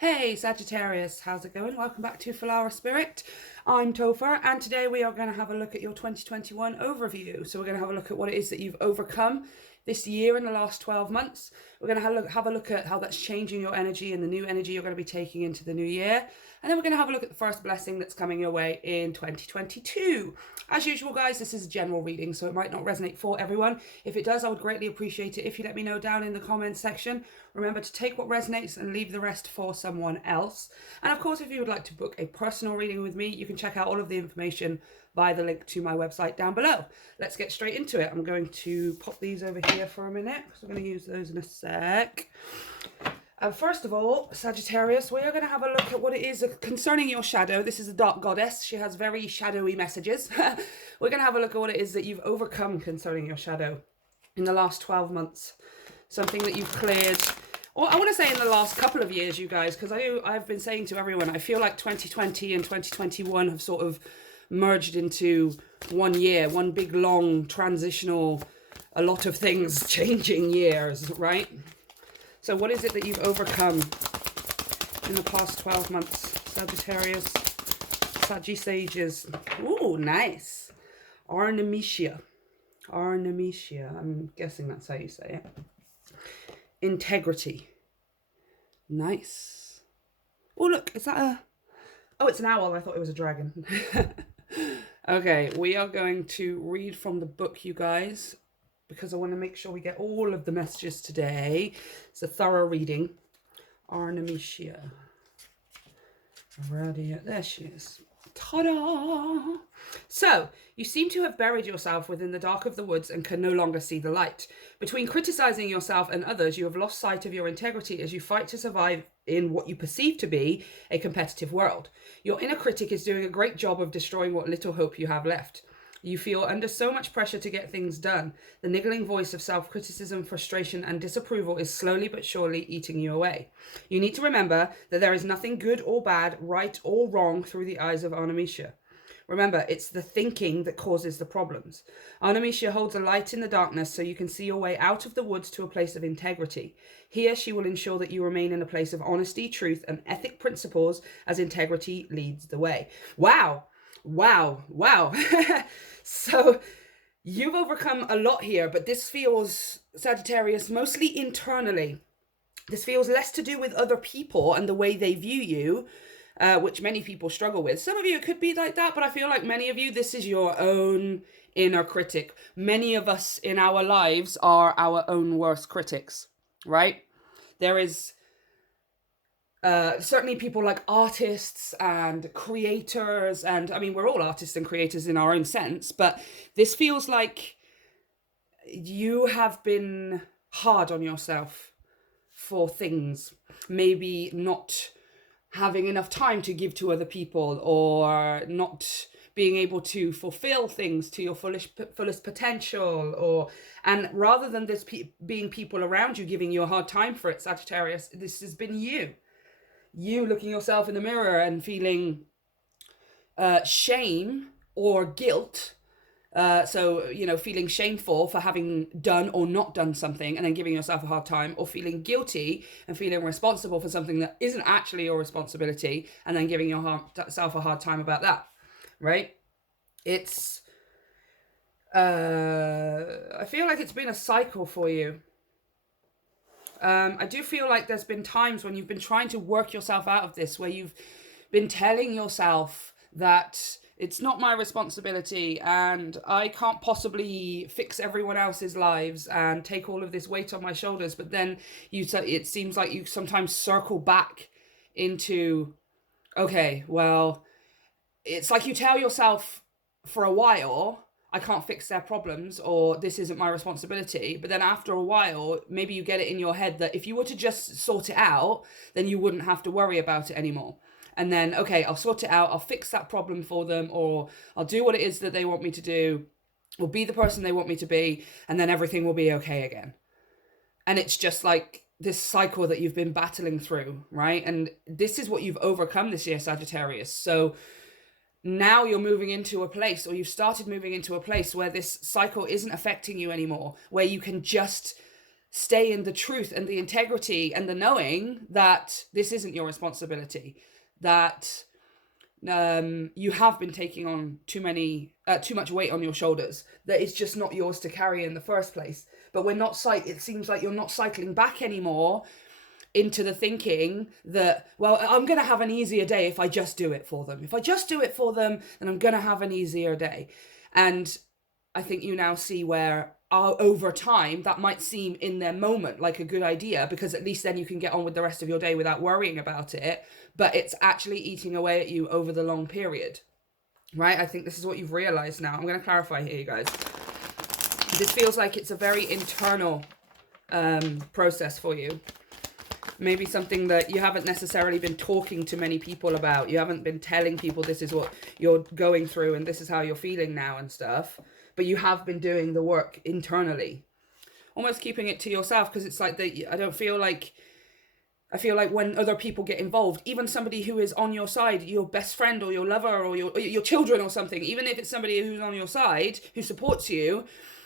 Hey Sagittarius, how's it going? Welcome back to Filara Spirit. I'm Topher, and today we are going to have a look at your 2021 overview. So we're going to have a look at what it is that you've overcome this year in the last 12 months. We're going to have a look at how that's changing your energy and the new energy you're going to be taking into the new year. And then we're going to have a look at the first blessing that's coming your way in 2022. As usual, guys, this is a general reading, so it might not resonate for everyone. If it does, I would greatly appreciate it if you let me know down in the comments section. Remember to take what resonates and leave the rest for someone else. And of course, if you would like to book a personal reading with me, you can check out all of the information via the link to my website down below. Let's get straight into it. I'm going to pop these over here for a minute, because I'm going to use those in a sec. First of all, Sagittarius, we are going to have a look at what it is concerning your shadow. This is a dark goddess. She has very shadowy messages. We're going to have a look at what it is that you've overcome concerning your shadow in the last 12 months. Something that you've cleared, or I want to say in the last couple of years, you guys, because I've been saying to everyone, I feel like 2020 and 2021 have sort of merged into one year, one big long transitional, a lot of things changing years, right? So what is it that you've overcome in the past 12 months, Sagittarius? Sages. Ooh, nice. Artemisia. I'm guessing that's how you say it. Integrity. Nice. Oh, look, is that a... Oh, it's an owl. I thought it was a dragon. Okay, we are going to read from the book, you guys, because I want to make sure we get all of the messages today. It's a thorough reading. Artemisia. There she is. Ta-da! So, you seem to have buried yourself within the dark of the woods and can no longer see the light. Between criticizing yourself and others, you have lost sight of your integrity as you fight to survive in what you perceive to be a competitive world. Your inner critic is doing a great job of destroying what little hope you have left. You feel under so much pressure to get things done. The niggling voice of self-criticism, frustration, and disapproval is slowly but surely eating you away. You need to remember that there is nothing good or bad, right or wrong through the eyes of Artemisia. Remember, it's the thinking that causes the problems. Artemisia holds a light in the darkness so you can see your way out of the woods to a place of integrity. Here, she will ensure that you remain in a place of honesty, truth, and ethic principles as integrity leads the way. Wow. So you've overcome a lot here, but this feels, Sagittarius, mostly internally. This feels less to do with other people and the way they view you, which many people struggle with. Some of you, it could be like that, but I feel like many of you, this is your own inner critic. Many of us in our lives are our own worst critics, right? There is certainly people like artists and creators, and I mean, we're all artists and creators in our own sense, but this feels like you have been hard on yourself for things, maybe not having enough time to give to other people, or not being able to fulfill things to your fullest potential, and rather than this being people around you giving you a hard time for it, Sagittarius, this has been you looking yourself in the mirror and feeling shame or guilt. So, you know, feeling shameful for having done or not done something and then giving yourself a hard time, or feeling guilty and feeling responsible for something that isn't actually your responsibility and then giving yourself a hard time about that, right? It's, I feel like it's been a cycle for you. I do feel like there's been times when you've been trying to work yourself out of this, where you've been telling yourself that it's not my responsibility and I can't possibly fix everyone else's lives and take all of this weight on my shoulders. But then it seems like you sometimes circle back into, okay, well, it's like you tell yourself for a while, I can't fix their problems, or this isn't my responsibility. But then after a while, maybe you get it in your head that if you were to just sort it out, then you wouldn't have to worry about it anymore. And then, okay, I'll sort it out. I'll fix that problem for them, or I'll do what it is that they want me to do, or be the person they want me to be, and then everything will be okay again. And it's just like this cycle that you've been battling through, right? And this is what you've overcome this year, Sagittarius. So now you're moving into a place, or you've started moving into a place where this cycle isn't affecting you anymore, where you can just stay in the truth and the integrity and the knowing that this isn't your responsibility, that you have been taking on too much weight on your shoulders, that it's just not yours to carry in the first place. But it seems like you're not cycling back anymore into the thinking that, well, I'm going to have an easier day if I just do it for them. If I just do it for them, then I'm going to have an easier day. And I think you now see where over time that might seem in their moment like a good idea, because at least then you can get on with the rest of your day without worrying about it. But it's actually eating away at you over the long period, right? I think this is what you've realized now. I'm going to clarify here, you guys. This feels like it's a very internal process for you. Maybe something that you haven't necessarily been talking to many people about. You haven't been telling people this is what you're going through and this is how you're feeling now and stuff. But you have been doing the work internally. Almost keeping it to yourself, because it's like I feel like when other people get involved, even somebody who is on your side, your best friend or your lover or your children or something, even if it's somebody who's on your side, who supports you,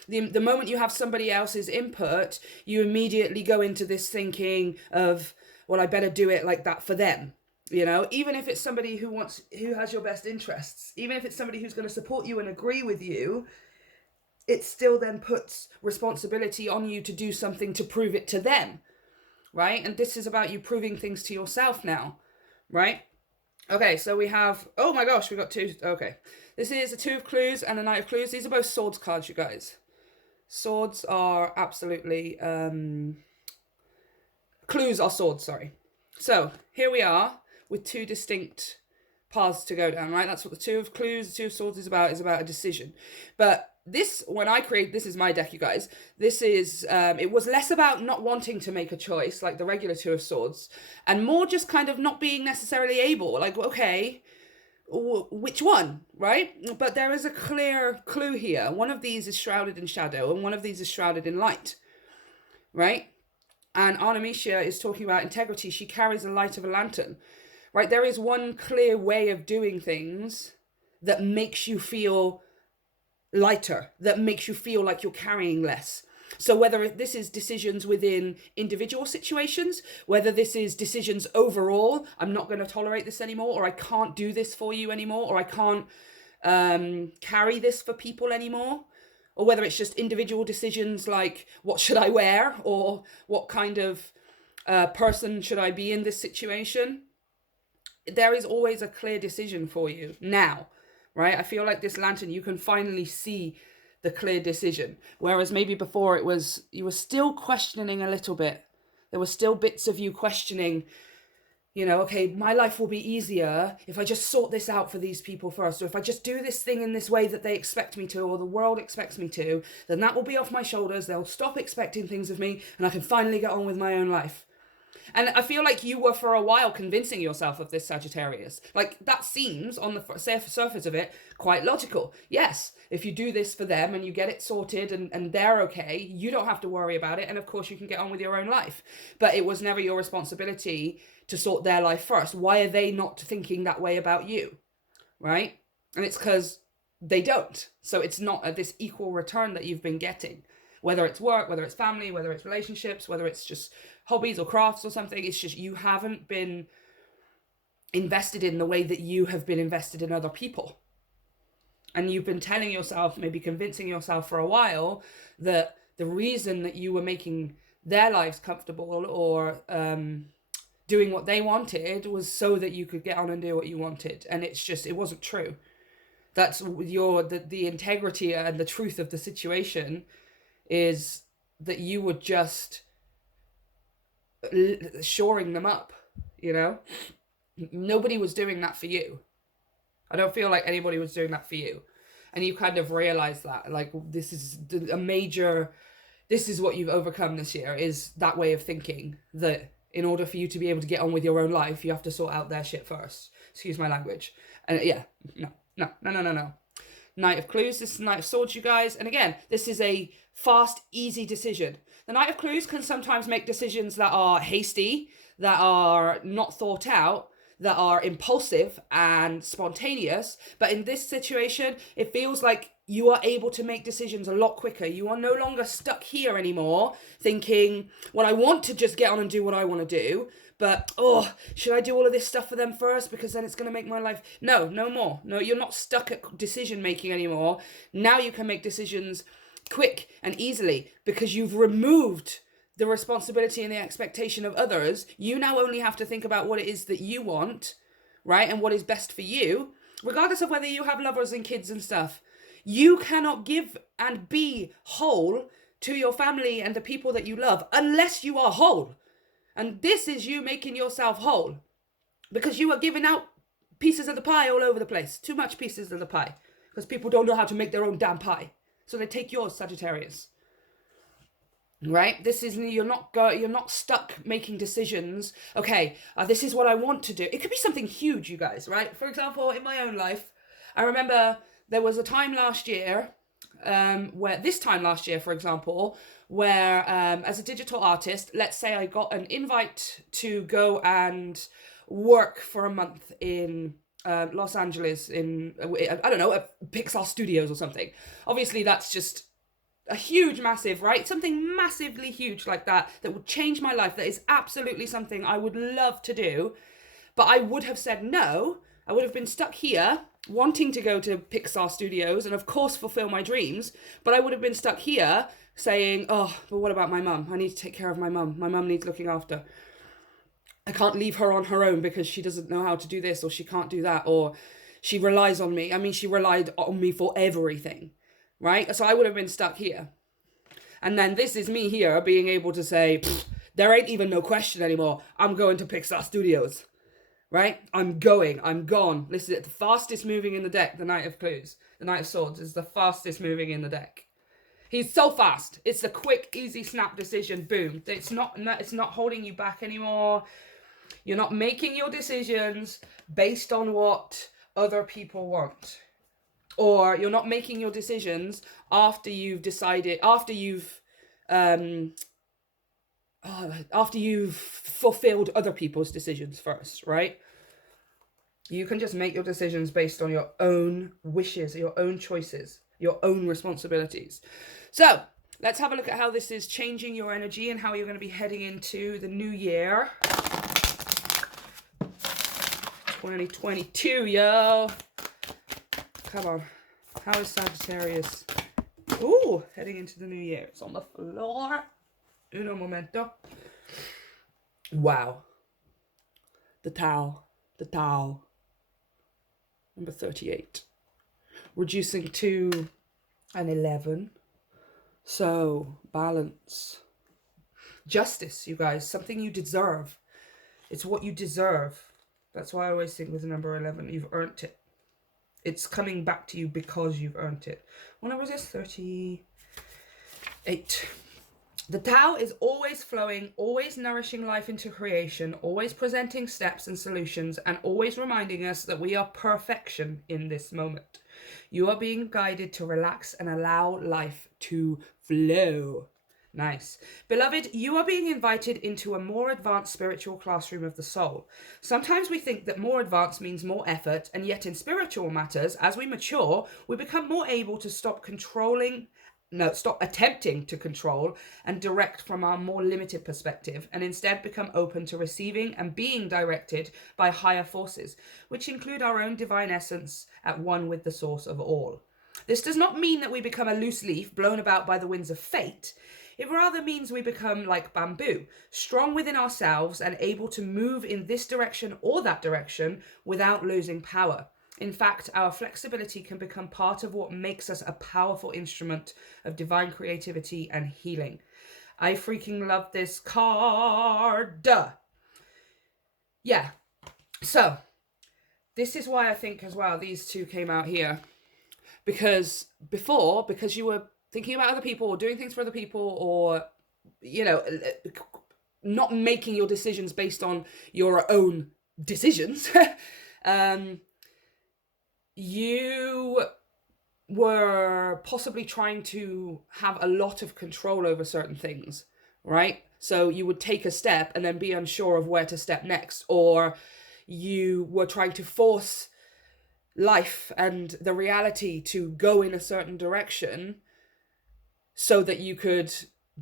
the moment you have somebody else's input, you immediately go into this thinking of, well, I better do it like that for them. You know, even if it's somebody who has your best interests, even if it's somebody who's going to support you and agree with you, it still then puts responsibility on you to do something to prove it to them, right? And this is about you proving things to yourself now, right? Okay, so we have, oh my gosh, we got two. Okay, this is a Two of Clues and a Knight of Clues. These are both swords cards, you guys. Swords are absolutely, clues are swords, sorry. So here we are with two distinct paths to go down, right? That's what the Two of Clues, the Two of Swords is about a decision. But this is my deck, you guys. This is, it was less about not wanting to make a choice, like the regular Two of Swords, and more just kind of not being necessarily able, like, okay, which one, right? But there is a clear clue here. One of these is shrouded in shadow and one of these is shrouded in light, right? And Artemisia is talking about integrity. She carries the light of a lantern, right? There is one clear way of doing things that makes you feel lighter, that makes you feel like you're carrying less. So whether this is decisions within individual situations, whether this is decisions overall, I'm not going to tolerate this anymore, or I can't do this for you anymore, or I can't carry this for people anymore, or whether it's just individual decisions like what should I wear, or what kind of person should I be in this situation, there is always a clear decision for you now, right? I feel like this lantern, you can finally see the clear decision. Whereas maybe before you were still questioning a little bit. There were still bits of you questioning, you know, okay, my life will be easier if I just sort this out for these people first. Or if I just do this thing in this way that they expect me to, or the world expects me to, then that will be off my shoulders. They'll stop expecting things of me and I can finally get on with my own life. And I feel like you were for a while convincing yourself of this, Sagittarius. Like, that seems, on the surface of it, quite logical. Yes, if you do this for them and you get it sorted and they're okay, you don't have to worry about it. And of course, you can get on with your own life. But it was never your responsibility to sort their life first. Why are they not thinking that way about you? Right? And it's because they don't. So it's not this equal return that you've been getting. Whether it's work, whether it's family, whether it's relationships, whether it's just hobbies or crafts or something, it's just you haven't been invested in the way that you have been invested in other people. And you've been telling yourself, maybe convincing yourself for a while, that the reason that you were making their lives comfortable or doing what they wanted was so that you could get on and do what you wanted. And it's just, it wasn't true. That's the integrity and the truth of the situation is that you were just shoring them up, you know? Nobody was doing that for you. I don't feel like anybody was doing that for you. And you kind of realize that, like, this is what you've overcome this year, is that way of thinking, that in order for you to be able to get on with your own life, you have to sort out their shit first. Excuse my language. And yeah, no. Knight of Clues, this is Knight of Swords, you guys. And again, this is a fast, easy decision. The Knight of Clues can sometimes make decisions that are hasty, that are not thought out, that are impulsive and spontaneous. But in this situation, it feels like you are able to make decisions a lot quicker. You are no longer stuck here anymore thinking, well, I want to just get on and do what I want to do, but, oh, should I do all of this stuff for them first? Because then it's going to make my life... No more. No, you're not stuck at decision making anymore. Now you can make decisions quick and easily because you've removed the responsibility and the expectation of others. You now only have to think about what it is that you want, right? And what is best for you, regardless of whether you have lovers and kids and stuff. You cannot give and be whole to your family and the people that you love unless you are whole. And this is you making yourself whole because you are giving out pieces of the pie all over the place. Too much pieces of the pie because people don't know how to make their own damn pie. So they take yours, Sagittarius. Right? This is, you're not stuck making decisions. Okay, this is what I want to do. It could be something huge, you guys, right? For example, in my own life, I remember there was a time last year, for example, where as a digital artist, let's say I got an invite to go and work for a month in Los Angeles in, I don't know, Pixar Studios or something. Obviously, that's just a huge, massive, right? Something massively huge like that would change my life. That is absolutely something I would love to do. But I would have said no. I would have been stuck here wanting to go to Pixar Studios and of course fulfill my dreams. But I would have been stuck here saying, oh, but what about my mum? I need to take care of my mum. My mum needs looking after. I can't leave her on her own because she doesn't know how to do this or she can't do that or she relies on me. I mean, she relied on me for everything, right? So I would have been stuck here. And then this is me here being able to say, there ain't even no question anymore. I'm going to Pixar Studios, right? I'm gone. Listen, the fastest moving in the deck, the Knight of Clues. The Knight of Swords is the fastest moving in the deck. He's so fast. It's a quick, easy snap decision. Boom. It's not holding you back anymore. You're not making your decisions based on what other people want. Or you're not making your decisions after you've decided, after you've fulfilled other people's decisions first, right? You can just make your decisions based on your own wishes, your own choices, your own responsibilities. So let's have a look at how this is changing your energy and how you're going to be heading into the new year. 2022, yo. Come on. How is Sagittarius? Ooh, heading into the new year. It's on the floor. Uno momento. Wow. The towel. Number 38. Reducing to an 11. So, balance. Justice, you guys. Something you deserve. It's what you deserve. That's why I always think with the number 11, you've earned it. It's coming back to you because you've earned it. What number is this? 38. The Tao is always flowing, always nourishing life into creation, always presenting steps and solutions, and always reminding us that we are perfection in this moment. You are being guided to relax and allow life to flow. Nice. Beloved, you are being invited into a more advanced spiritual classroom of the soul. Sometimes we think that more advanced means more effort, and yet in spiritual matters, as we mature, we become more able to stop attempting to control and direct from our more limited perspective, and instead become open to receiving and being directed by higher forces, which include our own divine essence at one with the source of all. This does not mean that we become a loose leaf blown about by the winds of fate. It rather means we become like bamboo, strong within ourselves and able to move in this direction or that direction without losing power. In fact, our flexibility can become part of what makes us a powerful instrument of divine creativity and healing. I freaking love this card. Yeah. So, this is why I think as well these two came out here. Because you were thinking about other people or doing things for other people or, not making your decisions based on your own decisions. You were possibly trying to have a lot of control over certain things, right? So you would take a step and then be unsure of where to step next, or you were trying to force life and the reality to go in a certain direction so that you could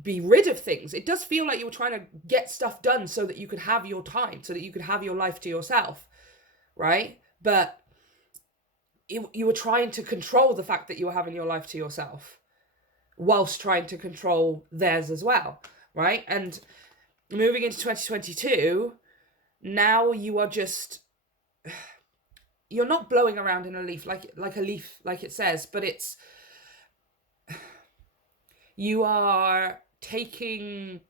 be rid of things. It does feel like you were trying to get stuff done so that you could have your time, so that you could have your life to yourself, right? But you were trying to control the fact that you were having your life to yourself whilst trying to control theirs as well, right? And moving into 2022, now you are just, you're not blowing around in a leaf like a leaf, like it says, but you are taking,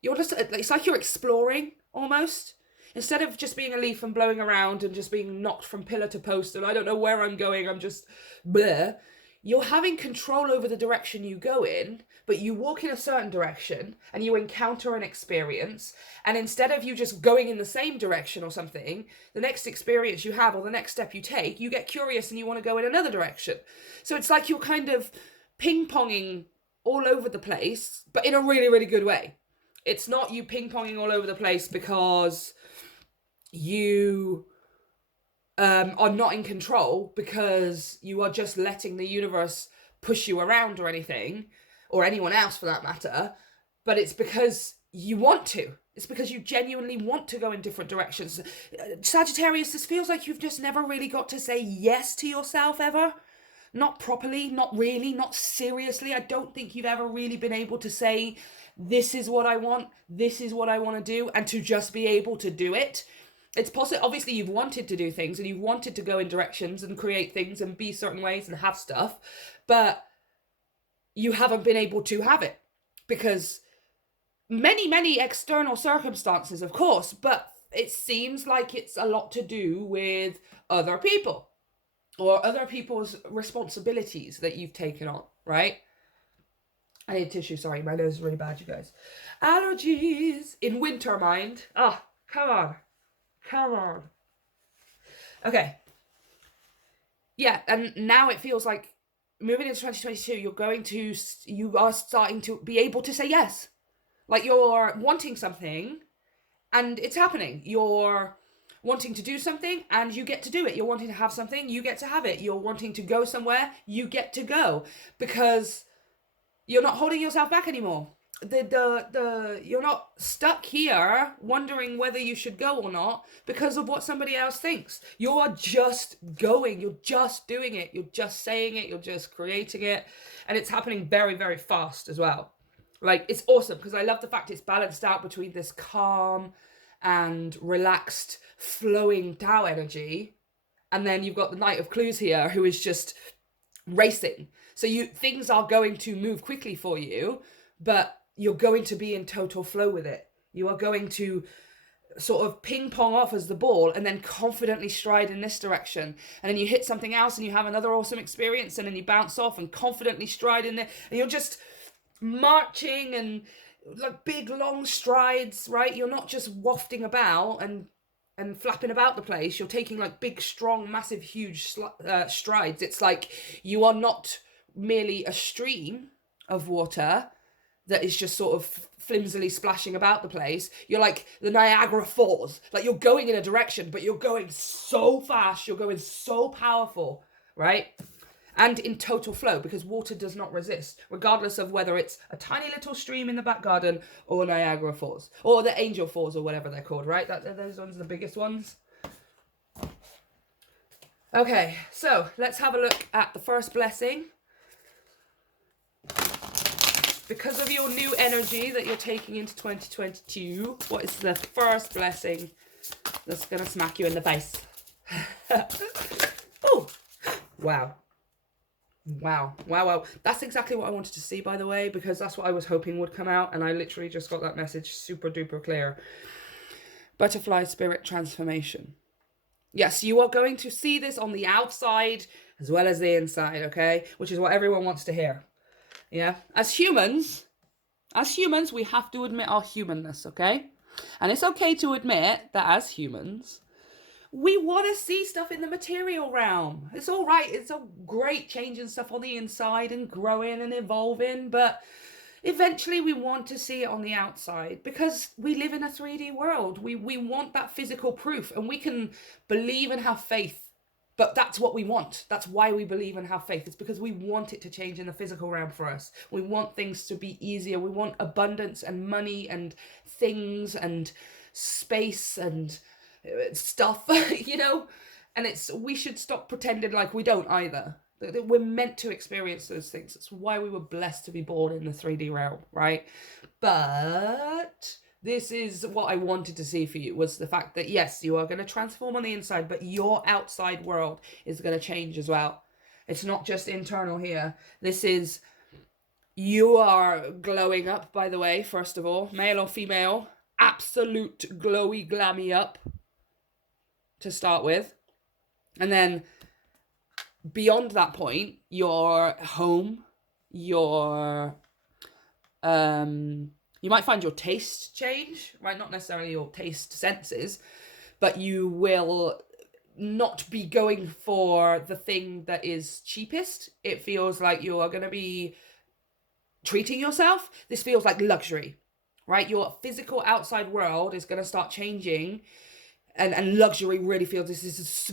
you're just, it's like you're exploring almost. Instead of just being a leaf and blowing around and just being knocked from pillar to post and I don't know where I'm going, I'm just bleh. You're having control over the direction you go in, but you walk in a certain direction and you encounter an experience. And instead of you just going in the same direction or something, the next experience you have or the next step you take, you get curious and you want to go in another direction. So it's like you're kind of ping-ponging all over the place, but in a really, really good way. It's not you ping-ponging all over the place because you are not in control, because you are just letting the universe push you around or anything, or anyone else for that matter, but it's because you want to. It's because you genuinely want to go in different directions. Sagittarius, this feels like you've just never really got to say yes to yourself ever. Not properly, not really, not seriously. I don't think you've ever really been able to say, this is what I want, this is what I want to do, and to just be able to do it. It's possible, obviously you've wanted to do things and you've wanted to go in directions and create things and be certain ways and have stuff, but you haven't been able to have it because many external circumstances, of course, but it seems like it's a lot to do with other people or other people's responsibilities that you've taken on, right? I need tissue, sorry, my nose is really bad, you guys. Allergies in winter, mind. Ah, come on. Okay. Yeah, and now it feels like moving into 2022, you are starting to be able to say yes. Like you're wanting something and it's happening. You're wanting to do something and you get to do it. You're wanting to have something, you get to have it. You're wanting to go somewhere, you get to go, because you're not holding yourself back anymore. You're not stuck here wondering whether you should go or not because of what somebody else thinks. You're just going, you're just doing it, you're just saying it, you're just creating it, and it's happening very, very fast as well. Like, it's awesome because I love the fact it's balanced out between this calm and relaxed flowing Tao energy, and then you've got the Knight of Clues here who is just racing. So things are going to move quickly for you, but you're going to be in total flow with it. You are going to sort of ping pong off as the ball and then confidently stride in this direction. And then you hit something else and you have another awesome experience and then you bounce off and confidently stride in there. And you're just marching and like big long strides, right? You're not just wafting about and flapping about the place. You're taking like big, strong, massive, huge strides. It's like you are not merely a stream of water that is just sort of flimsily splashing about the place. You're like the Niagara Falls. Like you're going in a direction, but you're going so fast. You're going so powerful, right? And in total flow, because water does not resist, regardless of whether it's a tiny little stream in the back garden or Niagara Falls or the Angel Falls or whatever they're called, right? Those ones are the biggest ones. Okay, so let's have a look at the first blessing. Because of your new energy that you're taking into 2022, what is the first blessing that's going to smack you in the face? Oh, wow. Wow. That's exactly what I wanted to see, by the way, because that's what I was hoping would come out, and I literally just got that message super duper clear. Butterfly Spirit transformation. Yes, you are going to see this on the outside as well as the inside, okay? Which is what everyone wants to hear. Yeah, as humans, we have to admit our humanness, okay? And it's okay to admit that as humans, we want to see stuff in the material realm. It's all right. It's all great changing stuff on the inside and growing and evolving, but eventually we want to see it on the outside because we live in a 3D world. We want that physical proof, and we can believe and have faith, but that's what we want. That's why we believe and have faith. It's because we want it to change in the physical realm for us. We want things to be easier. We want abundance and money and things and space and stuff, you know? And we should stop pretending like we don't either. We're meant to experience those things. It's why we were blessed to be born in the 3D realm, right? But this is what I wanted to see for you, was the fact that yes, you are going to transform on the inside, but your outside world is going to change as well. It's not just internal here. You are glowing up, by the way, first of all, male or female, absolute glowy glammy up to start with. And then beyond that point, your home, you might find your taste change, right? Not necessarily your taste senses, but you will not be going for the thing that is cheapest. It feels like you are going to be treating yourself. This feels like luxury, right? Your physical outside world is going to start changing. And luxury really feels this is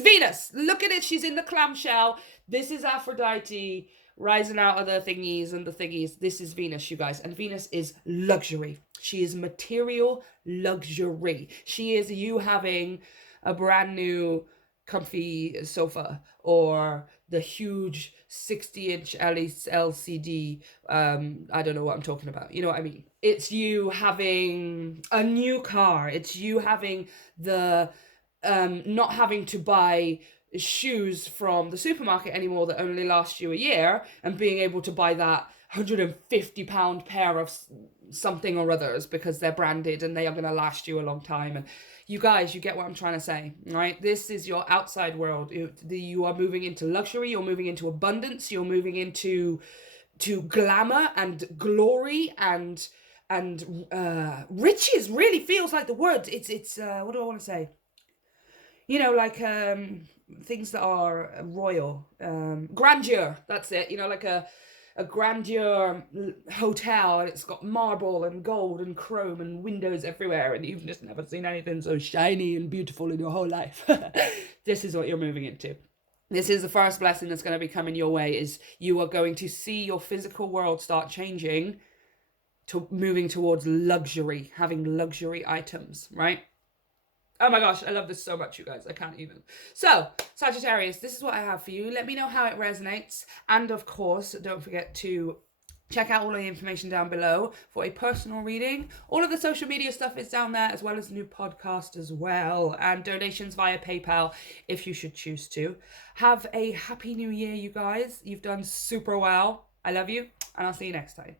Venus. Look at it. She's in the clamshell. This is Aphrodite rising out of the thingies and the thingies. This is Venus, you guys. And Venus is luxury. She is material luxury. She is you having a brand new comfy sofa or the huge 60-inch LCD. I don't know what I'm talking about. You know what I mean? It's you having a new car. It's you having the not having to buy shoes from the supermarket anymore that only last you a year, and being able to buy that £150 pair of something or others because they're branded and they are going to last you a long time. And you guys, you get what I'm trying to say, right? This is your outside world. You are moving into luxury. You're moving into abundance. You're moving into glamour and glory and riches. Really feels like the word. It's what do I want to say? You know, like things that are royal, grandeur. That's it. You know, like a grandeur hotel, and it's got marble and gold and chrome and windows everywhere, and you've just never seen anything so shiny and beautiful in your whole life. This is what you're moving into. This is the first blessing that's going to be coming your way, is you are going to see your physical world start changing to moving towards luxury, having luxury items, right? Oh my gosh, I love this so much, you guys. I can't even. So, Sagittarius, this is what I have for you. Let me know how it resonates. And of course, don't forget to check out all of the information down below for a personal reading. All of the social media stuff is down there, as well as a new podcast as well. And donations via PayPal if you should choose to. Have a happy new year, you guys. You've done super well. I love you, and I'll see you next time.